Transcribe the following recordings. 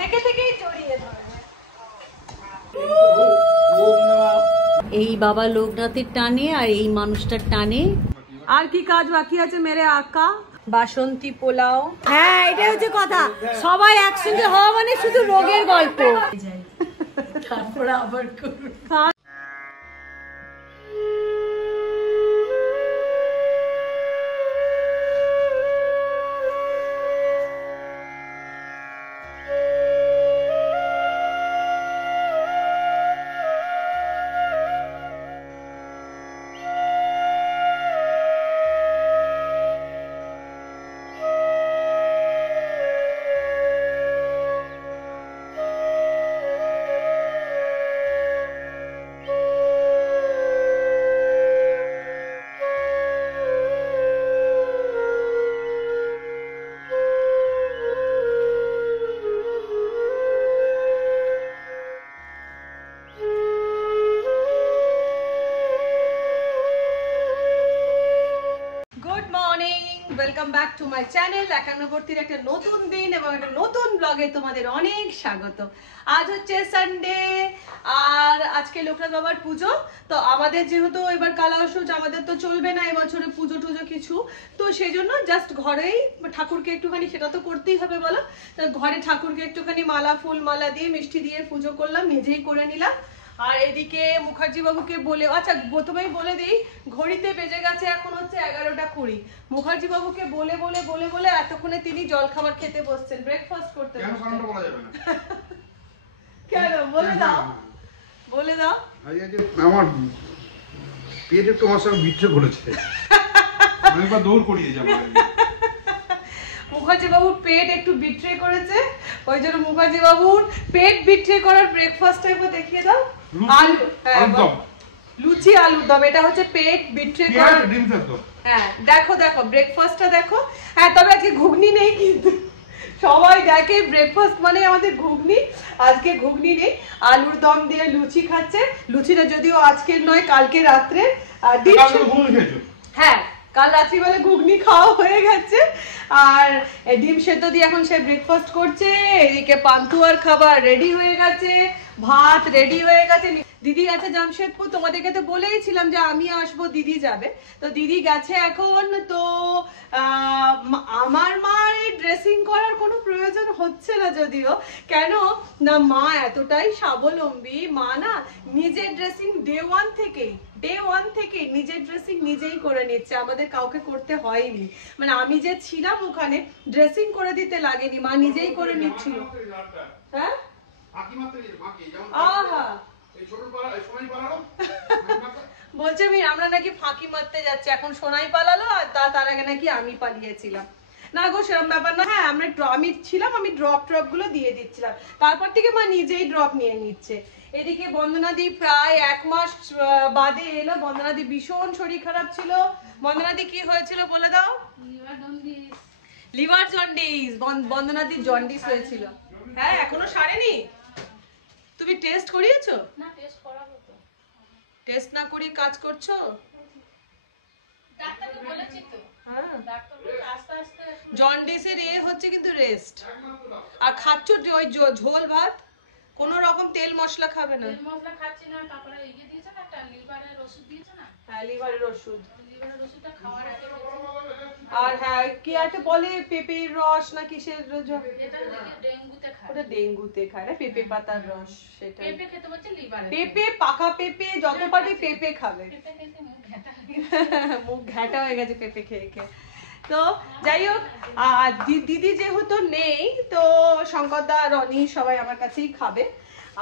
থেকে থেকেই জড়িয়ে ধরবে। এই বাবা লোকনাথের টানে আর এই মানুষটার টানে। আর কি কাজ বাকি আছে মেরে আকা? বাসন্তী পোলাও। হ্যাঁ, এটাই হচ্ছে কথা, সবাই একসঙ্গে হওয়া মানে শুধু রোগের গল্প। তারপরে আবার welcome back to my channel. একান্নবর্তীর একটা নতুন দিন এবং একটা নতুন ব্লগে তোমাদের অনেক স্বাগত। আজ হচ্ছে সানডে আর আজকে লোকনাথ বাবার পুজো। তো আমাদের যেহেতু এবার কালাউসুজ আমাদের তো চলবে না এবছরে পুজো টুজো কিছু, তো সেই জন্য জাস্ট ঘরেই ঠাকুরকে একটুখানি, সেটা তো করতেই হবে বলো, ঘরে ঠাকুরকে একটুখানি মালা ফুল মালা দিয়ে মিষ্টি দিয়ে পুজো করলাম, নিজেই করে নিলাম। আর এদিকে মুখার্জি বাবুকে বলে, আচ্ছা প্রথমেই বলে দিই, ঘড়িতে বেজে গেছে এখন হচ্ছে 11:20। মুখার্জি বাবুকে বলে বলে বলে বলে এতক্ষণে তিনি জল খাবার খেতে বসছেন, ব্রেকফাস্ট করতে বসছেন। কেন বলে দাও, বলে দাও। আমার পেট একটু আমার সঙ্গে বিট্রে করেছে, আমি একবার দৌড় করিয়ে যাব। মুখার্জি বাবুর পেট একটু বিট্রে করেছে, ওই জন্য মুখার্জি বাবুর পেট বিট্রে করার ব্রেকফাস্টটা একবার দেখিয়ে দাও। লুচি আলুর দম, এটা হচ্ছে পেট বিট্রে করার। হ্যাঁ দেখো দেখো ব্রেকফাস্টটা দেখো। হ্যাঁ তবে আজকে ঘুগনি নেই, কিন্তু সবাই দেখে ব্রেকফাস্ট মানে আমাদের ঘুগনি, আজকে ঘুগনি নেই। আলুর দম দিয়ে লুচি খাচ্ছে, লুচিটা যদিও আজকের নয় কালকে রাত্রে। হ্যাঁ কাল রাত্রিবেলা ঘুগনি খাওয়া হয়ে গেছে, আর ডিম সেদ্ধ দিয়ে এখন সে ব্রেকফাস্ট করছে। এদিকে পান্তুয়ার খাবার রেডি হয়ে গেছে, ভাত রেডি হয়ে গেছে। দিদি আছে জামশেদপুর, তোমাদেরকে তো বলেইছিলাম যে আমি আসবো, দিদি যাবে, তো দিদি গেছে এখন। তো আমার মার এই ড্রেসিং করার কোনো প্রয়োজন হচ্ছে না যদিও, কেন না মা এতটাই স্বাবলম্বী, মা না নিজের ড্রেসিং ডে ওয়ান থেকে নিজের ড্রেসিং নিজেই করে নিচ্ছে, আমাদের কাউকে করতে হয়নি। মানে আমি যে ছিলাম ওখানে ড্রেসিং করে দিতে লাগেনি, মা নিজেই করে নিচ্ছিল। হ্যাঁ বলছে আমরা নাকি ফাঁকি মারতে যাচ্ছি, এখন সোনাই পালালো আর তার আগে নাকি আমি পালিয়েছিলাম। না গো সেরকম ব্যাপার না। হ্যাঁ আমি ছিলাম, আমি ড্রপ গুলো দিয়ে দিচ্ছিলাম, তারপর থেকে মা নিজেই ড্রপ নিয়ে নিচ্ছে। এদিকে বন্দনাদি প্রায় 1 মাস বাদে এলো। বন্দনাদি ভীষণ শরীর খারাপ ছিল। বন্দনাদি কি হয়েছিল বলে দাও? Liver jaundice. বন্দনাদির জন্ডিস হয়েছিল। হ্যাঁ এখনো সারেনি। তুমি টেস্ট করিয়েছো? না টেস্ট করাবো তো। টেস্ট না করি কাজ করছো? ডাক্তারকে বলেছি তো। হ্যাঁ ডাক্তার বলে আস্তে আস্তে জন্ডিসের হচ্ছে কিন্তু রেস্ট। আর খাচ্ছো ওই ঝোল ভাত, কোন রকম তেল মশলা খাবে না। তেল মশলা খাচ্ছি না, তারপরে এই যে দিয়েছে না একটা লিভারের ওষুধ দিয়েছে না। হ্যাঁ লিভারের ওষুধ, লিভারের ওষুধটা খাওয়ার আগে। আর হ্যাঁ কি আছে বলে পেঁপের রস না কিসের, এটা ডেঙ্গুতে খায়, ওটা ডেঙ্গুতে খায় না, পেঁপে পাতার রস। সেটা পেঁপে খেতে বলছে লিভারে। পেঁপে পাকা পেঁপে যত পারবে পেঁপে খাবে। পেঁপে খেতে মুখ ঘাটা হয়ে গেছে পেঁপে খেয়ে খেয়ে। তো যাই হোক, দিদি যেহেতু নেই তো শঙ্করদা রনি সবাই আমার কাছেই খাবে।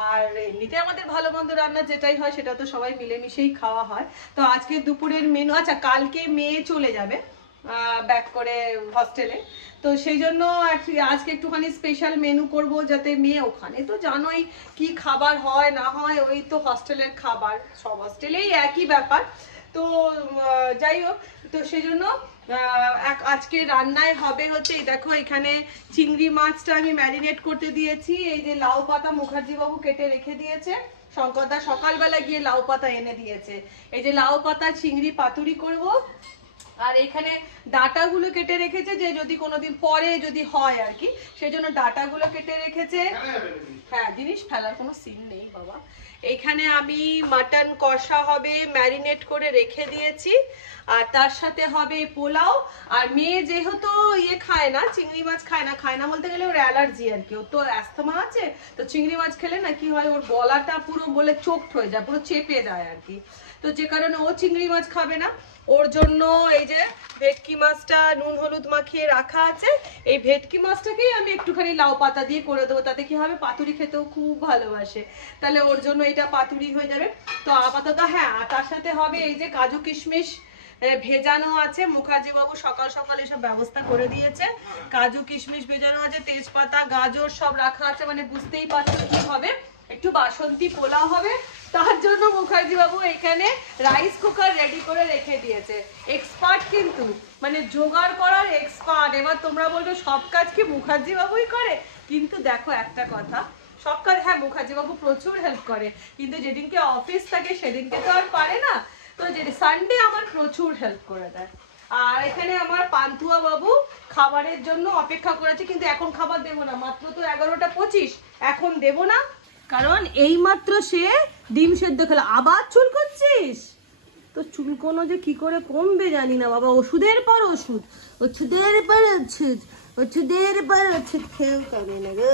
আর এমনিতে আমাদের ভালো মন্দ রান্না যেটাই হয় সেটা তো সবাই মিলেমিশেই খাওয়া হয়। তো আজকে দুপুরের মেনু, আচ্ছা কালকে মেয়ে চলে যাবে ব্যাক করে হস্টেলে, তো সেই জন্য আজকে একটুখানি স্পেশাল মেনু করব, যাতে মেয়ে ওখানে তো জানোই কি খাবার হয় না হয়, ওই তো হস্টেলের খাবার, সব হস্টেলেই একই ব্যাপার। তো যাই হোক, তো সেই জন্য আজকে রান্নায় হবে হচ্ছে দেখো, এখানে চিংড়ি মাছটা আমি ম্যারিনেট করতে দিয়েছি। এই যে লাউ পাতা মুখার্জি বাবু কেটে রেখে দিয়েছে, শঙ্করদা সকালবেলা গিয়ে লাউ পাতা এনে দিয়েছে। এই যে লাউ পাতা চিংড়ি পাতুরি করব, আর এখানে ডাটাগুলো কেটে রেখেছে, যে যদি কোনোদিন পরে যদি হয় আর কি, সেই জন্য ডাটাগুলো কেটে রেখেছে। হ্যাঁ, জিনিস ফেলার কোনো সিন নেই বাবা। এখানে আমি মাটন কষা হবে ম্যারিনেট করে রেখে দিয়েছি, আর তার সাথে হবে পোলাও। আর মেয়ে যেহেতু ইয়ে খায় না, চিংড়ি মাছ খায় না বলতে গেলে ওর অ্যালার্জি আর কি, ওর তো অ্যাস্থমা আছে, তো চিংড়ি মাছ খেলে না কি হয়, ওর গলাটা পুরো বলে চোখড হয়ে যায়, পুরো চেপে যায় আর কি। তো যে কারণে ও চিংড়ি মাছ খাবে না, ওর জন্য এই যে ভেটকি মাছটা নুন হলুদ মাখিয়ে রাখা আছে। এই ভেটকি মাছটাকেই আমি একটুখানি লাউ পাতা দিয়ে করে দেবো, তাতে কি হবে, পাতুরি খেতেও খুব ভালোবাসে, তাহলে ওর জন্য এটা পাতুরি হয়ে যাবে। তো আপাতত হ্যাঁ, তার সাথে হবে এই যে কাজু কিশমিশ ভেজানো আছে, মুখার্জি বাবু সকাল সকাল এসব ব্যবস্থা করে দিয়েছে। কাজু কিশমিশ ভেজানো আছে, তেজপাতা গাজর সব রাখা আছে, মানে বুঝতেই পারছো কি হবে, একটু বাসন্তী পোলাও হবে। তার জন্য মুখার্জি বাবু এখানে রাইস কুকার রেডি করে রেখে দিয়েছে। এক্সপার্ট কিন্তু, মানে জোগাড় করার এক্সপার্ট। এবার তোমরা বলবে সব কাজ কি মুখার্জি বাবুই করে, কিন্তু দেখো একটা কথা, সব কাজ হ্যাঁ মুখার্জি বাবু প্রচুর হেল্প করে, কিন্তু যেদিনকে অফিস থাকে সেদিনকে তো আর পারে না, তো যে সানডে আমার প্রচুর হেল্প করে দেয়। আর এখানে আমার পান্তুয়া বাবু খাবারের জন্য অপেক্ষা করেছে, কিন্তু এখন খাবার দেবো না, মাত্র তো 11:25, এখন দেবো না, কারণ এইমাত্র সে ডিম সেদ্ধ খেলো। আবার চুল করছিস, তো চুলকোনো যে কি করে কমবে জানি না বাবা, ওষুধের পর ওষুধ, ওষুধের পর ওষুধ, ওষুধের পর ওষুধ খেয়েও কমে না গো।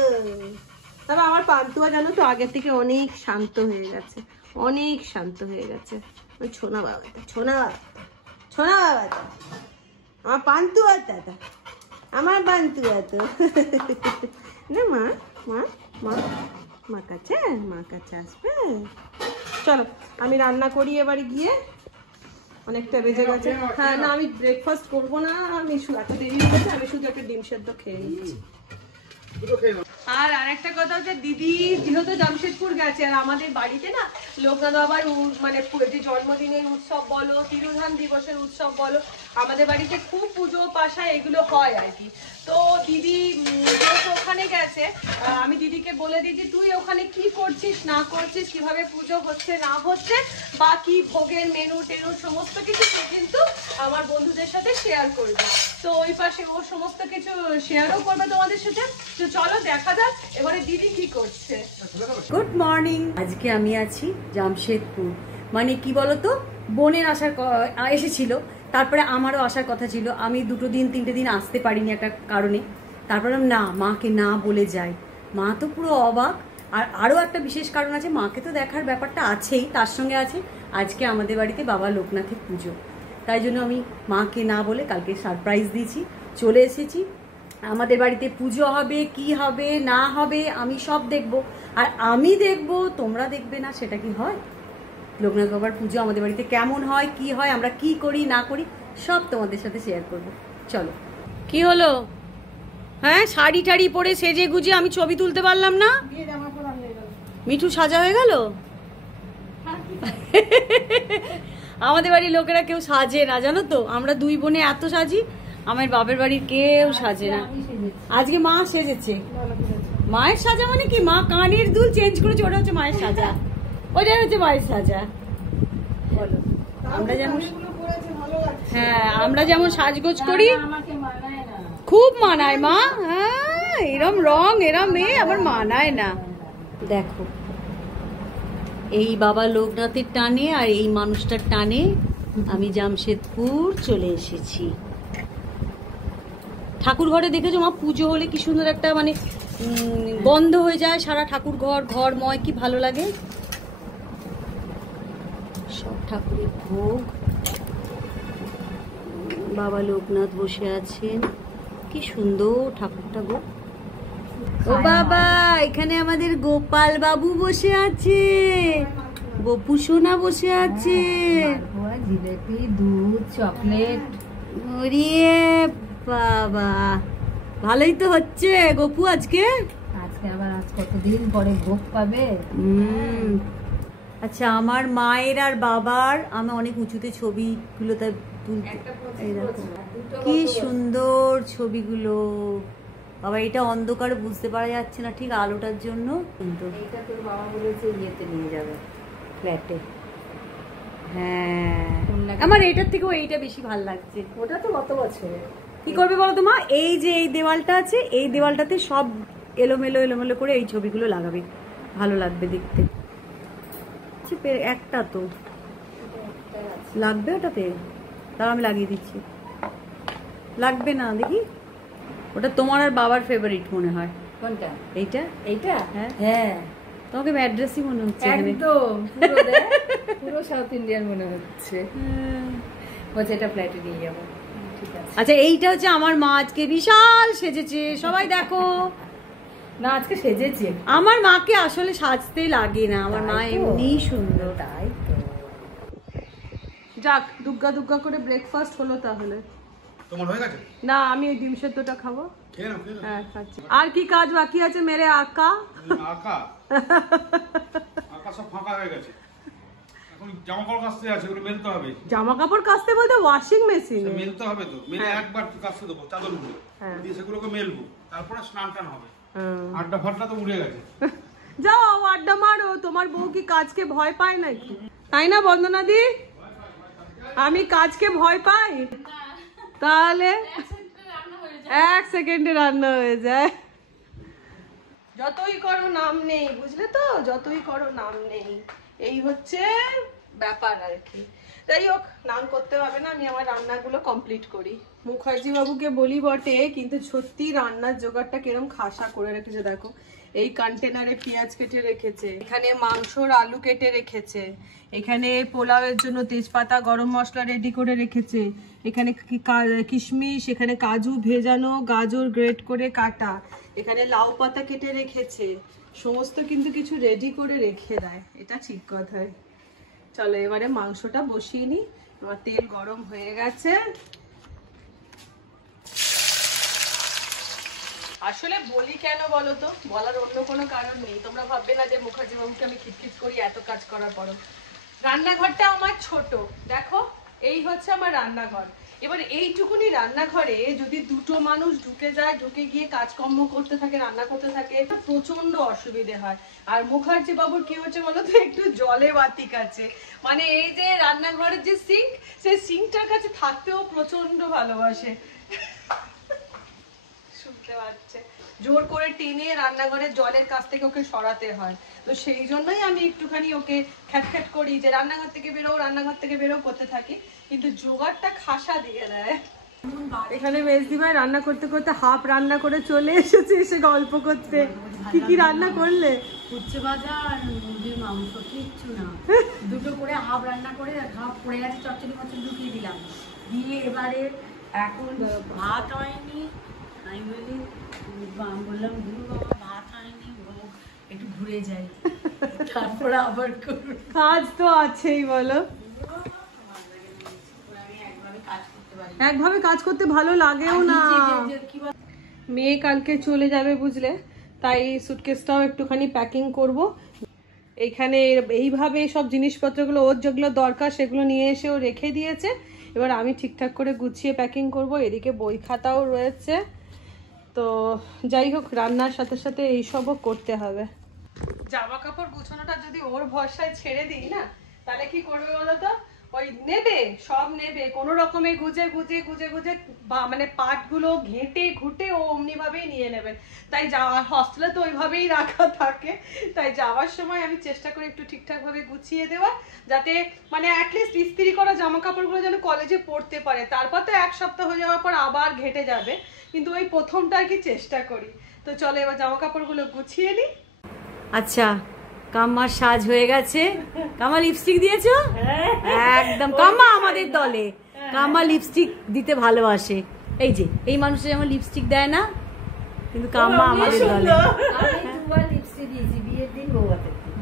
তবে আমার পান্তুয়া জানো তো আগের থেকে অনেক শান্ত হয়ে গেছে, অনেক শান্ত হয়ে গেছে। ওই ছোনা বাবা, ছোনা বাবা, ছোনা বাবা তো আমার পান্তুয়া, দাদা আমার পান্তুয়া তো না। মা মা মা মা কাছে আসবে। চলো আমি রান্না করি এবারে গিয়ে, অনেকটা বেজে গেছে। হ্যাঁ না, আমি ব্রেকফাস্ট করবো না, আমি এত দেরি হয়ে গেছে, আমি শুধু একটা ডিম সেদ্ধ খেয়ে নিচ্ছি। আর আরেকটা কথা হচ্ছে, দিদি যেহেতু জামশেদপুর গেছে, আর আমাদের বাড়িতে না লোকনাথ বাবার মানে যে জন্মদিনের উৎসব বলো, তিরোধান দিবসের উৎসব বলো, আমাদের বাড়িতে খুব পুজো পাশা এগুলো হয় আর কি। তো দিদি যেহেতু ওখানে গেছে, আমি দিদিকে বলে দিই যে তুই ওখানে কি করছিস না করছিস, কিভাবে পুজো হচ্ছে না হচ্ছে, বা কি ভোগের মেনু টেনু সমস্ত কিছু তুই কিন্তু আমার বন্ধুদের সাথে শেয়ার করবি। তো ওই পাশে ও সমস্ত কিছু শেয়ারও করবে তোমাদের সাথে। তো চলো দেখা যাক এবারে দিদি কি করছে। Good morning. আজকে আমি আছি জামশেদপুর, মানে কি বলতো, বোনের এসেছিল, তারপরে আমারও আসার কথা ছিল। আমি 2 দিন 3 দিন আসতে পারিনি একটা কারণে, তারপরে না মাকে না বলে যাই, মা তো পুরো অবাক। আর আরও একটা বিশেষ কারণ আছে, মাকে তো দেখার ব্যাপারটা আছেই, তার সঙ্গে আছে আজকে আমাদের বাড়িতে বাবা লোকনাথের পুজো, তাই জন্য আমি মাকে না বলে কালকে সারপ্রাইজ দিয়েছি, চলে এসেছি। আমাদের বাড়িতে পুজো হবে, কি হবে না হবে আমি সব দেখব, আর আমি দেখব তোমরা দেখবে না, সেটা কি হয়? লোকনাথ বাবার পুজো আমাদের বাড়িতে কেমন হয়, কি হয়, আমরা কি করি না করি, সব তোমাদের সাথে শেয়ার করব। চলো। কি হলো? হ্যাঁ, শাড়ি টাড়ি পরে সেজে গুজে আমি ছবি তুলতে পারলাম না। মিঠু সাজা হয়ে গেল। আমাদের বাড়ির লোকেরা কেউ সাজে না জানো তো, আমরা 2 বোনে এত সাজি, আমার বাপের বাড়ির কেউ সাজে না। আজকে মা সেজেছে। মায়ের সাজা মানে কি, মা কানের দুল চেঞ্জ করেছে, ওটা হচ্ছে মায়ের সাজা, ওটাই হচ্ছে মায়ের সাজা। বলো, আমরা যেমন, হ্যাঁ আমরা যেমন সাজগোজ করি খুব মানায় মা। হ্যাঁ, এরম রং এরম আবার মানায় না। দেখো, এই বাবা লোকনাথের টানে আর এই মানুষটার টানে আমি জামশেদপুর চলে এসেছি। ঠাকুর ঘরে দেখেছো মা, পুজো হলে কি সুন্দর একটা মানে গন্ধ হয়ে যায় সারা ঠাকুর ঘরময়, কি ভালো লাগে। সব ঠাকুরের ভোগ, বাবা লোকনাথ বসে আছেন, কি সুন্দর ঠাকুরটা গো। ও বাবা, এখানে আমাদের গোপাল বাবু বসে আছে, গোপু সোনা বসে আছে, জিলেপি দুধ চকলেট। ওরে বাবা, ভালোই তো হচ্ছে গোপু আজকে। আবার আজ কতদিন পরে ভোগ পাবে। আচ্ছা, আমার মায়ের আর বাবার আমি অনেক উঁচুতে ছবিগুলো তাই তুলতে, কি সুন্দর ছবিগুলো বাবা। এটা অন্ধকারে বুঝতে পারা যাচ্ছে না ঠিক আলোটার জন্য, কিন্তু এটা তোর বাবা বলেছে ইয়েতে নিয়ে যাবে, ফ্ল্যাটে। হ্যাঁ আমার এইটার থেকেও এইটা বেশি ভালো লাগছে। ওটা তো কত বছর কি করবে বলো তো মা, এই যে এই দেওয়ালটা আছে এই দেওয়ালটাতে সব এলোমেলো এলোমেলো করে এই ছবিগুলো লাগাবে, ভালো লাগবে দেখতে। একটা তো লাগবে ওটাতে, তাও আমি লাগিয়ে দিচ্ছি। লাগবে না দেখি, ওটা তোমার আর বাবার ফেভারিট মনে হয়। কোনটা? এইটা এইটা? হ্যাঁ হ্যাঁ তোমাকে ম্যাড্রেসই মনে হচ্ছে এখানে। একদম পুরো সাউথ ইন্ডিয়ান মনে হচ্ছে। বলছে এটা ফ্ল্যাটে নিয়ে যাবো। ঠিক আছে। আচ্ছা এইটা হচ্ছে আমার মা আজকে বিশাল সেজেছে, সবাই দেখো। না আজকে সেজেছে। আমার মাকে আসলে সাজতে লাগে না, আমার মা এমনিই সুন্দর। তাই তো। যাক দুগ্গা দুগ্গা করে ব্রেকফাস্ট হলো তাহলে। তোমার হয়ে গেছে? না আমি এই ডিম সেদ্ধটা খাবো। খেয়ে নাও, খেয়ে নাও। হ্যাঁ খাচ্ছি। আর কি কাজ বাকি আছে মেরে আকা? আঁকা আঁকা সব ফাঁকা হয়ে গেছে, এখন জামা কাপড় কাচতে আছে, ওগুলো মেলতে হবে। জামা কাপড় কাচতে বলতে ওয়াশিং মেশিন। সে মেলতে হবে তো, মেলে একবার কাচতে দেবো চাদরগুলো, দিয়ে সেগুলোকে মেলবো, তারপরে স্নান টান হবে। আড্ডা ফাড্ডা তো উড়ে গেছে। যাও আড্ডা মারো, তোমার বউ কি কাজকে ভয় পায় নাকি? তাই না বন্দনা দি? আমি কাজকে ভয় পাই? তাহলে 1 সেকেন্ডে রান্না হয়ে যায়। যতই করো নাম নেই, বুঝলে তো, যতই করো নাম নেই, এই হচ্ছে ব্যাপার আর কি। যাই হোক নাম করতে হবে না, আমি আমার রান্নাগুলো কমপ্লিট করি। মুখার্জি বাবুকে বলি বটে, কিন্তু সত্যি রান্নার জোগাড়টা কিরম খাসা করে রেখেছে দেখো। এই কন্টেনারে পেঁয়াজ কেটে রেখেছে, এখানে মাংসর আলু কেটে রেখেছে, এখানে পোলাওয়ের জন্য তেজপাতা গরম মশলা রেডি করে রেখেছে, এখানে কিশমিশ, এখানে কাজু ভেজানো, গাজর গ্রেট করে কাটা, এখানে লাউ পাতা কেটে রেখেছে। সমস্ত কিন্তু কিছু রেডি করে রেখে দেয়, এটা ঠিক কথাই। চলো এবারে মাংসটা বসিয়ে নিই, আমার তেল গরম হয়ে গেছে। আসলে বলি কেন বলো তো, বলার অন্য কোনো কারণ নেই। তোমরা ভাববে না যে মুখার্জি বাবুকে আমি খিটখিট করি এত কাজ করার পরও। রান্নাঘরটা আমার ছোট, দেখো এই হচ্ছে আমার রান্নাঘর। এবার এইটুকুনি রান্নাঘরে যদি দুটো মানুষ ঢুকে যায়, ঢুকে গিয়ে কাজকর্ম করতে থাকে, রান্না করতে থাকে, প্রচন্ড অসুবিধে হয়। আর মুখার্জি বাবুর কি হচ্ছে বলো তো, একটু জলে বাতিক আছে, মানে এই যে রান্নাঘরের যে সিঙ্ক, সেই সিঙ্কটার কাছে থাকতেও প্রচন্ড ভালোবাসে। শুনতে পাচ্ছে, জোর করে টেনে রান্নাঘরের জলের কাছ থেকে ওকে সরাতে হয়। তো সেই জন্যই আমি একটুখানি ওকে খ্যাটখ্যাট করি যে রান্নাঘর থেকে বেরো, রান্নাঘর থেকে বেরো করতে থাকি, কিন্তু জোগাড়টা খাসা দিয়ে দেয়। এখানে মেজদি ভাই রান্না করতে করতে হাফ রান্না করে চলে এসেছে, এসে গল্প করতে। কি কি রান্না করলে? উচ্ছে ভাজা আর মুরগির মাংস, কিচ্ছু না, দুটো করে হাফ রান্না করে হাফ পড়ে গেছে, চচ্চড়ি মচ্চড়ি ঢুকিয়ে দিলাম, দিয়ে এবারে এখন ভাত হয়নি। আমি বললাম গুরু বাবা ভাত হয়নি, একটু ঘুরে যাই, তারপরে আবার কাজ তো আছেই বলো। একভাবে কাজ করতে ভালো লাগেও না। মেয়ে কালকে চলে যাবে বুঝলে, তাই সুটকেসটাও একটুখানি প্যাকিং করব। এইখানে এইভাবে সব জিনিসপত্রগুলো ওর যেগুলো দরকার সেগুলো নিয়ে এসেও রেখে দিয়েছে। এবার আমি ঠিকঠাক করে গুছিয়ে প্যাকিং করব। এদিকে বই খাতাও রয়েছে। তো যাই হোক, রান্নার সাথে সাথে এইসবও করতে হবে। জামা কাপড় গুছানোটা যদি ওর ভরসায় ছেড়ে দিই না, তাহলে কি করবে বলো তো, ওই নেবে, সব নেবে, কোনো রকমে গুজে গুজে গুজে গুজে মানে পাটগুলো ঘেঁটে ঘুটে ও অমনি ভাবেই নিয়ে নেবে। তাই যাওয়ার হস্টেলে তো ওইভাবেই রাখা থাকে, তাই যাওয়ার সময় আমি চেষ্টা করি একটু ঠিকঠাক ভাবে গুছিয়ে দেওয়া, যাতে মানে অ্যাটলিস্ট ইস্ত্রি করা জামা কাপড়গুলো যেন কলেজে পড়তে পারে। তারপর তো 1 সপ্তাহ হয়ে যাওয়ার পর আবার ঘেঁটে যাবে, কিন্তু ওই প্রথমটা আর কি চেষ্টা করি। তো চলো এবার জামা কাপড়গুলো গুছিয়ে নিই। আচ্ছা, কাম্মার সাজ হয়ে গেছে। কাম্মা লিপস্টিক দিয়েছো? একদম, কাম্মা আমাদের দলে। কাম্মা লিপস্টিক দিতে ভালোবাসে। এই যে এই মানুষটা যেমন লিপস্টিক দেয় না, কিন্তু কাম্মা আমাদের দলে।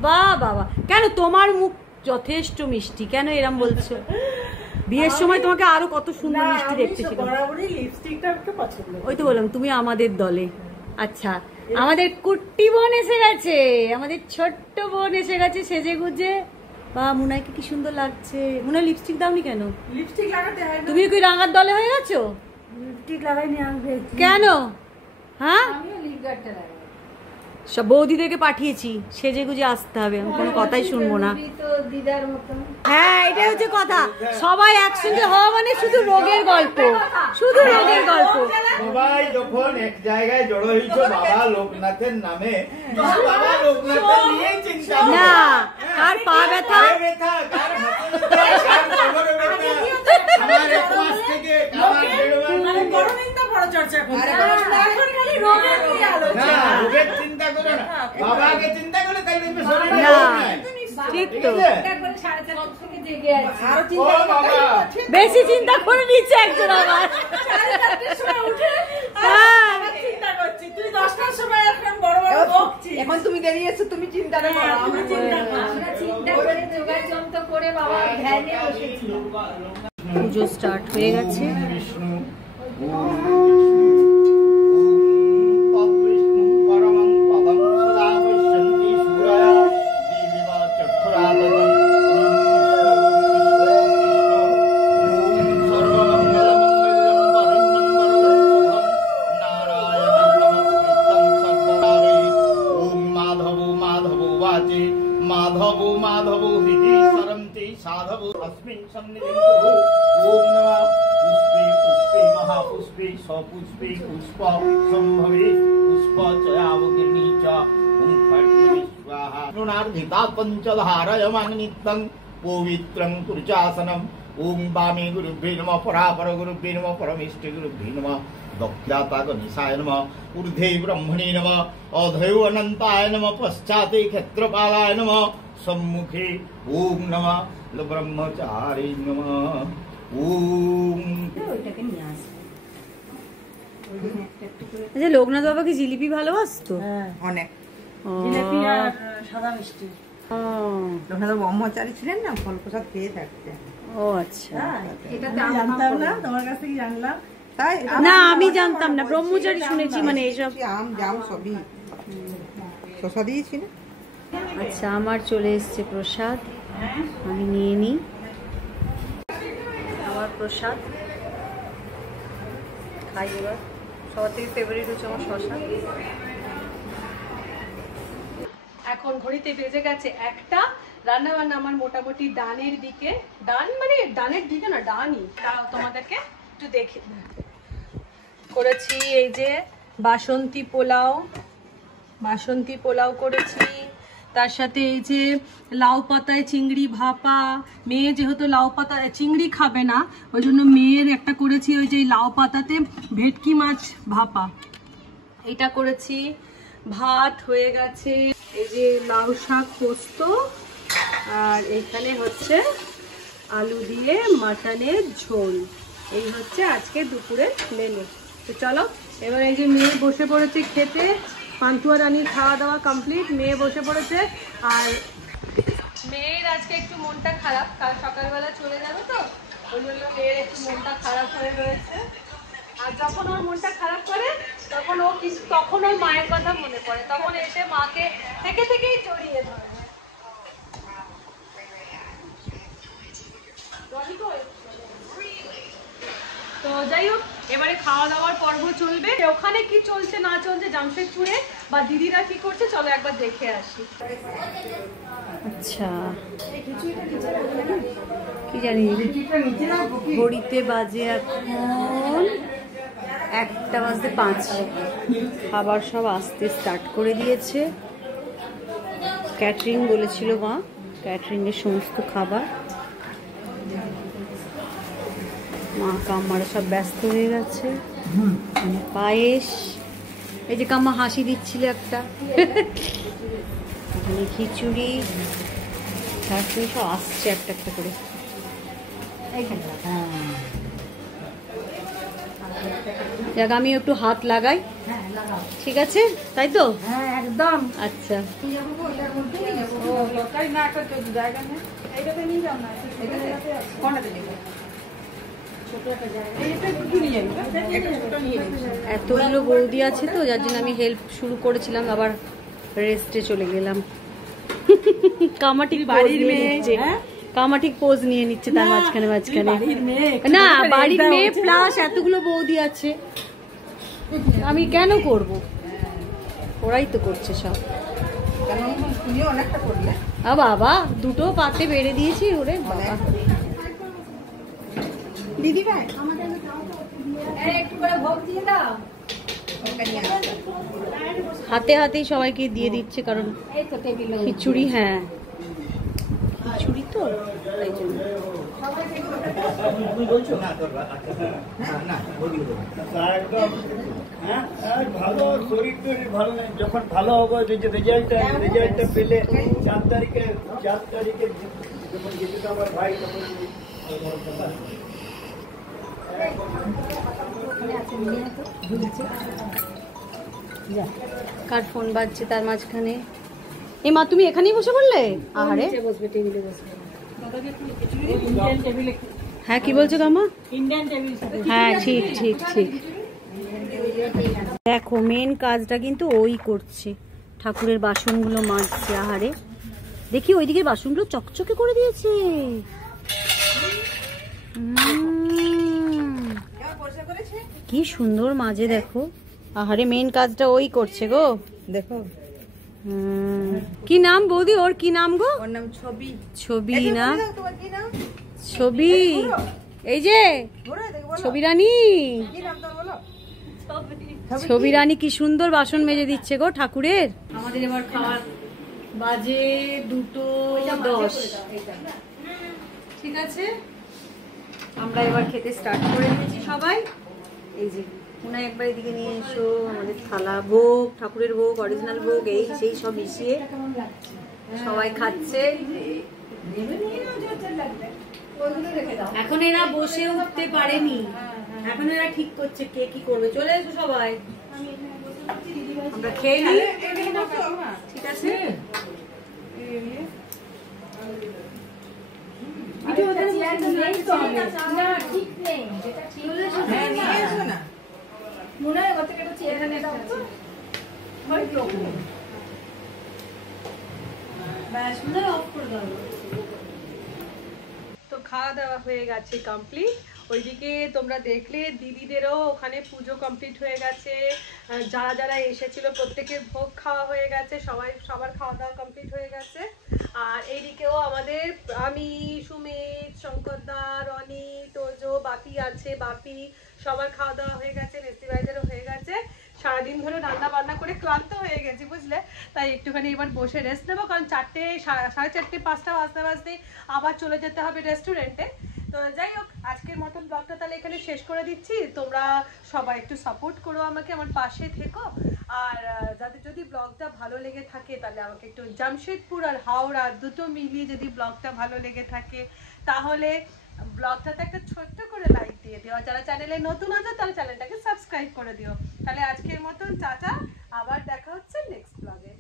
বাহ বাবা, কেন তোমার মুখ যথেষ্ট মিষ্টি, কেন এরম বলছো? বিয়ের সময় তোমাকে আরো কত সুন্দর মিষ্টি দেখতে ছিল। ওই তো বললাম তুমি আমাদের দলে। আচ্ছা, আমাদের কুট্টি বোন এসে গেছে, আমাদের ছোট্ট বোন এসে গেছে সেজে গুজে। বা মুনাইকে কি সুন্দর লাগছে। মুনাই লিপস্টিক দাওনি কেন? লিপস্টিক লাগাতে হয় না। তুমি কি রাঙার দলে হয়ে গেছো? লিপস্টিক লাগাইনি আমি। কেন? হ্যাঁ, আমিও লিপ গার্ডটা লাগাই। সব বৌদিদেরকে পাঠিয়েছি, সেজে গুজে আসতে হবে, আমি কোনো কথাই শুনবো না। দিদার মতন। হ্যাঁ এটাই হচ্ছে কথা, সবাই একসঙ্গে হওয়া মানে শুধু রোগের গল্প, শুধু রোগের গল্প। সবাই যখন এক জায়গায় জড়ো হয়েছে বাবা লোকনাথের নামে, বাবা লোকনাথের নিয়ে চিন্তা না, কার পা ব্যথা, কার হাতে ব্যথা, কার কোমরে ব্যথা, আমার এক মাস থেকে আমার 1.5 মাস না রোগের চিন্তা করো না, বাবাকে চিন্তা করে তাহলে শরীরে না, রোগ নাই। ঠিক তো, একবার 4:30 থেকে জেগে আছি। ও বাবা বেশি চিন্তা করে নিচ্ছে একজন আমার। হ্যাঁ। এখন তুমি বেরিয়েছো, তুমি চিন্তাটা করো। আমরা চিন্তা করে যোগাযন্ত্র করে বাবা ধ্যানে বসেছি। পুজো স্টার্ট হয়ে গেছে। বিষ্ণু তদ্বিষ্ণু পরমং পদং সদা পশ্যন্তি সূরয়া দিবিবা চক্ষুরাদদং সর্বমঙ্গলমঙ্গলং বরণ্যং বরদং শুভং নারায়ণং নমস্কৃত্যং সর্বকারে ওম মাধবো মাধবো বাচে মাধবো মাধবো হৃদি সরন্তি সাধবো अस्मिन् सन्निधिं कुरु ओम नमः पुष्पे पुष्पे महापुष्पे सपुष्पे पुष्प संभवे पुष्प चयावगिनी च ओम फट् नमः स्वाहा नुनार्धिता पंचधारयमान् नित्यं पवित्रं कुरुचासनम् ओम वामे गुरुभ्ये नमः परापर गुरुभ्ये नमः परमेष्ठि गुरुभ्ये नमः दक्षातागनिशाय नमः ऊर्ध्वे ब्रह्मणे नमः अधो अनन्ताय नमः पश्चाते क्षेत्रपालाय नमः सम्मुखे ओम नमः ब्रह्मचारी नमः ओम। আচ্ছা, লোকনাথ বাবা কি জিলিপি ভালোবাসতো? অনেক ও। জিলেপি আর সাদা মিষ্টি। ও। লোকনাথ ব্রহ্মচারী ছিলেন না, ফল প্রসাদ খেয়ে থাকতেন। ও আচ্ছা, এটা জানতাম না, তোমার কাছ থেকে জানলাম। তাই না আমি জানতাম না, ব্রহ্মচারী শুনেছি, মানে এইসব। আম জাম সবই, শসা দিয়েছি না। আচ্ছা, আমার চলে এসছে প্রসাদ, আমি নিয়ে নিই আমার প্রসাদ, খাই এবার। সবার থেকে ফেভারিট হচ্ছে আমার শসা। এখন ঘড়িতে বেজে গেছে 1টা। রান্না বান্না আমার মোটামুটি ডানের দিকে, ডান মানে ডানের দিকে না, ডানই। তাও তোমাদেরকে একটু দেখে করেছি। এই যে বাসন্তী পোলাও করেছি, তার সাথে এই যে লাউ পাতায় চিংড়ি ভাপা। মেয়ে যেহেতু লাউ পাতা চিংড়ি খাবে না, ওই জন্য মেয়ের একটা করেছি ওই যে লাউ পাতাতে ভেটকি মাছ ভাপা, এটা করেছি। ভাত হয়ে গেছে, এই যে লাউ শাক পোস্ত, আর এখানে হচ্ছে আলু দিয়ে মাটনের ঝোল। এই হচ্ছে আজকে দুপুরের মেনু। তো চলো এবার এই যে মেয়ে বসে পড়েছে খেতে, পান্তুয়া রানীর খাওয়া দাওয়া কমপ্লিট, মেয়ে বসে পড়েছে। আর মেয়ের আজকে একটু মনটা খারাপ, কাল সকালবেলা চলে যাবে তো, ওই জন্য মেয়ের একটু মনটা খারাপ হয়ে রয়েছে। আর যখন ওর মনটা খারাপ করে তখন ওর মায়ের কথা মনে পড়ে, তখন এসে মাকে থেকেই জড়িয়ে ধরে। তো যাই হোক, এবারে খাওয়া দাওয়ার পর্ব চলবে। ওখানে কি চলছে না চলছে জামশেদপুরে, বা দিদিরা কি করছে, চলো একবার দেখে আসি। আচ্ছা, কি জানি ঘড়িতে বাজে এখন 1:05। খাবার সব আসতে স্টার্ট করে দিয়েছে। ক্যাটারিং বলেছিল মা, ক্যাটারিংয়ের সমস্ত খাবার। মা কাম্মারা সব ব্যস্ত হয়ে গেছে। পায়েস, এই যে কাম্মা হাসি দিচ্ছিল একটা, এখানে খিচুড়ি, তারপরে সব আসছে একটা একটা করে। যাক, আমি একটু হাত লাগাই, ঠিক আছে? তাই তো? হ্যাঁ একদম। আচ্ছা, এতগুলো বৌদি আছে তো, যার জন্য আমি হেল্প শুরু করেছিলাম, আবার রেস্টে চলে গেলাম। কামাঠিক বাড়ির মেয়ে, কামাঠিক পোজ নিয়ে নিচ্ছে তার মাঝখানে না, বাড়ির মেয়ে প্লাস এতগুলো বৌদি আছে, আমি কেন করব? ও ওরাই তো করছে সব। কেন তুমি অনেকটা করলে? বাবা দুটো পাতে বেড়ে দিয়েছি ওরে বাবা। দিদি ভাই একটু করে ভোগ দিয়ে দাও। হাতে হাতেই সবাইকে দিয়ে দিচ্ছে, কারণ এই তো টেবিলে খিচুড়ি, হ্যাঁ খিচুড়ি তো তাই জন্য। ভালো শরীর টরীর ভালো নেই, যখন ভালো হবে রেজাল্টটা পেলে 4 তারিখে যখন যেতে আমার ভাই তখন কার ফোন বাজছে তার মাঝখানে? এ মা তুমি এখানেই বসে পড়লে? আরে বসবে, টেবিলে বসবে। হ্যাঁ কি বলছো কামা? হ্যাঁ ঠিক ঠিক ঠিক। দেখো মেন কাজটা কিন্তু ওই করছে, ঠাকুরের বাসনগুলো মাজছে। আহারে দেখি ওইদিকে বাসনগুলো চকচকে করে দিয়েছে। কি সুন্দর মাঝে দেখো। আহারে মেন কাজটা ওই করছে গো। দেখো কি নাম বৌদি ওর? কি নাম গো? ওর নাম ছবি। ছবি না? তোমার কি নাম? ছবি। এই যে ঘুরে দেখো, বলো ছবি রানী। কি নাম তোর বলো? ছবি রানী কি সুন্দর বাসন মেজে দিচ্ছে গো ঠাকুরের। আমাদের এবার খাওয়ার বাজে 2:10। ঠিক আছে, আমরা এবার খেতে স্টার্ট করে দিয়েছি সবাই। এই যে উনা একবার এদিকে নিয়ে এসো, আমাদের থালা, ভোগ, ঠাকুরের ভোগ, অরিজিনাল ভোগ, এই সেই সব মিশিয়ে সবাই খাচ্ছে। এখন এরা বসে উঠতে পারেনি, এখন এরা ঠিক করছে কে কি করবে। চলে এসো সবাই, আমরা খেয়ে নিই। ঠিক আছে, হ্যাঁ নিয়ে এসো না। তো খাওয়া দাওয়া হয়ে গেছে কমপ্লিট। ওইদিকে তোমরা দেখলে দিদিদেরও ওখানে পুজো কমপ্লিট হয়ে গেছে। যারা যারা এসেছিল প্রত্যেকের ভোগ খাওয়া হয়ে গেছে, সবার খাওয়া দাওয়া কমপ্লিট হয়ে গেছে। আর এইদিকেও আমাদের আমি, সুমিত, শঙ্করদা, রনি, তোজো, বাপি আছে, বাপি, সবার খাওয়া দাওয়া হয়ে গেছে, নেস্তি ভাইদেরও হয়ে গেছে। সারাদিন ধরে রান্না বান্না করে ক্লান্ত হয়ে গেছি বুঝলে, তাই একটুখানি এবার বসে রেস্ট নেবো, কারণ 4টে, 4:30, 5টা বাজতে আবার চলে যেতে হবে রেস্টুরেন্টে। তো যাই হোক, আজকের মতন ব্লগটা তাহলে এখানে শেষ করে দিচ্ছি। তোমরা সবাই একটু সাপোর্ট করো আমাকে, আমার পাশে থেকো। আর যাদের যদি ব্লগটা ভালো লেগে থাকে তাহলে আমাকে একটু জামশেদপুর আর হাওড়া দুটো মিলিয়ে যদি ব্লগটা ভালো লেগে থাকে তাহলে ব্লগটাতে একটা ছোট্ট করে লাইক দিয়ে দিও। আর যারা চ্যানেলে নতুন আছে তাহলে চ্যানেলটাকে সাবস্ক্রাইব করে দিও। তাহলে আজকের মতন টাটা, আবার দেখা হচ্ছে নেক্সট ব্লগে।